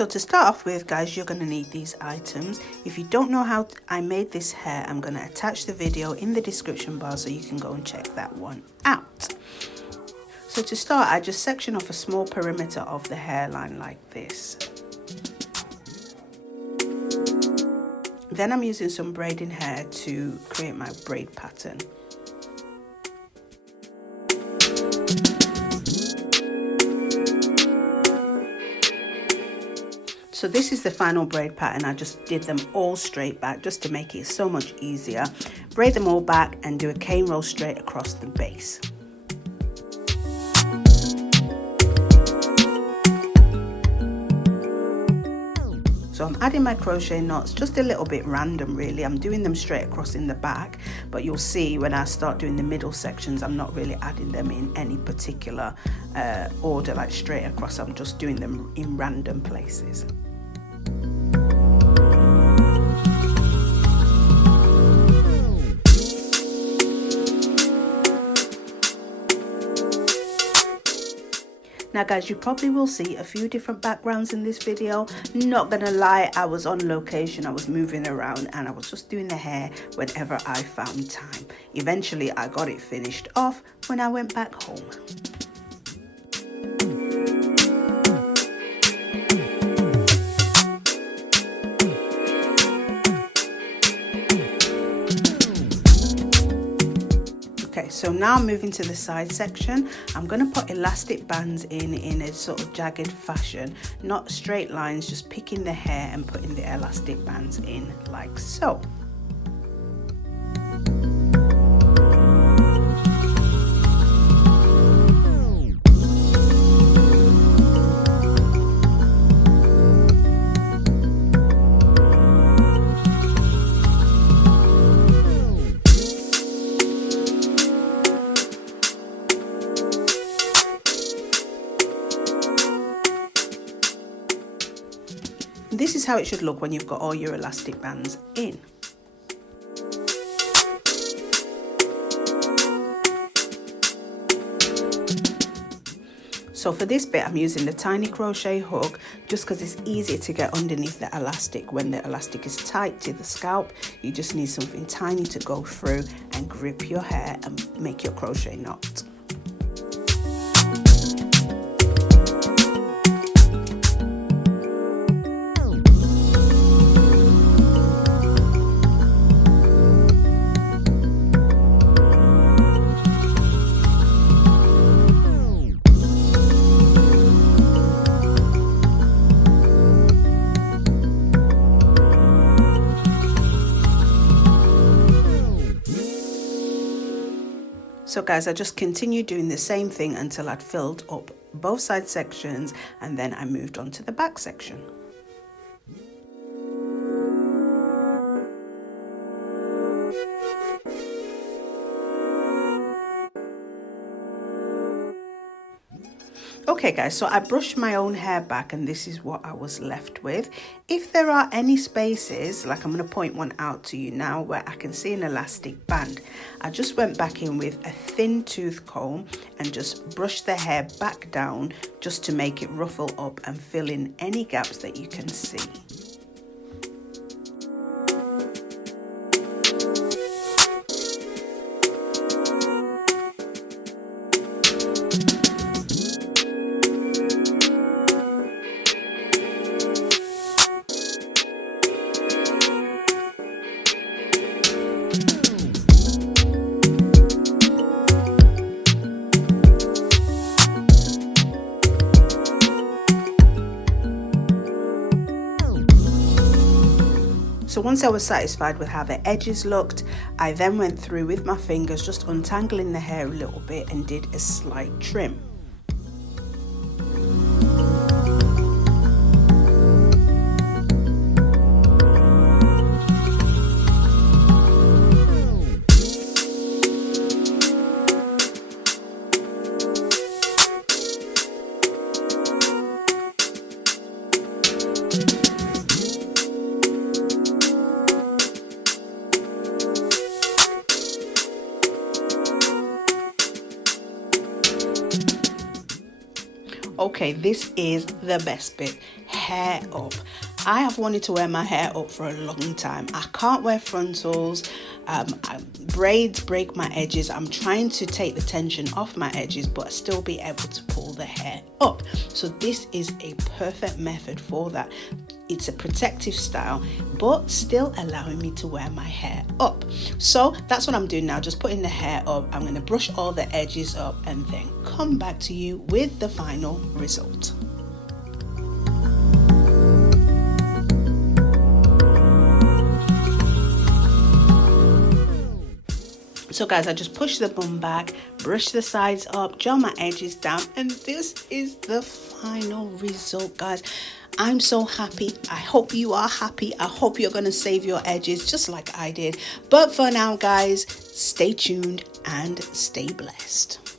So to start off with, guys, you're going to need these items. If you don't know how I made this hair, I'm going to attach the video in the description bar so you can go and check that one out. So to start, I just section off a small perimeter of the hairline like this. Then I'm using some braiding hair to create my braid pattern. So this is the final braid pattern. I just did them all straight back just to make it so much easier. Braid them all back and do a cane roll straight across the base. So I'm adding my crochet knots just a little bit random really. I'm doing them straight across in the back, but you'll see when I start doing the middle sections, I'm not really adding them in any particular order, like straight across. I'm just doing them in random places. Now guys, you probably will see a few different backgrounds in this video. Not gonna lie, I was on location, I was moving around and I was just doing the hair whenever I found time. Eventually I got it finished off when I went back home. So now I'm moving to the side section. I'm going to put elastic bands in a sort of jagged fashion, not straight lines, just picking the hair and putting the elastic bands in like so. This is how it should look when you've got all your elastic bands in. So for this bit, I'm using the tiny crochet hook just because it's easier to get underneath the elastic. When the elastic is tight to the scalp, you just need something tiny to go through and grip your hair and make your crochet knot. So guys, I just continued doing the same thing until I'd filled up both side sections, and then I moved on to the back section. Okay guys, so I brushed my own hair back and this is what I was left with. If there are any spaces, like I'm going to point one out to you now where I can see an elastic band, I just went back in with a thin tooth comb and just brushed the hair back down just to make it ruffle up and fill in any gaps that you can see. So once I was satisfied with how the edges looked, I then went through with my fingers, just untangling the hair a little bit and did a slight trim. Okay, this is the best bit, hair up. I have wanted to wear my hair up for a long time. I can't wear frontals. Braids break my edges. I'm trying to take the tension off my edges but still be able to pull the hair up. So this is a perfect method for that. It's a protective style but still allowing me to wear my hair up. So that's what I'm doing now, just putting the hair up. I'm going to brush all the edges up and then come back to you with the final result. So guys, I just push the bun back, brush the sides up, gel my edges down, and this is the final result, guys. I'm so happy. I hope you are happy. I hope you're going to save your edges just like I did. But for now, guys, stay tuned and stay blessed.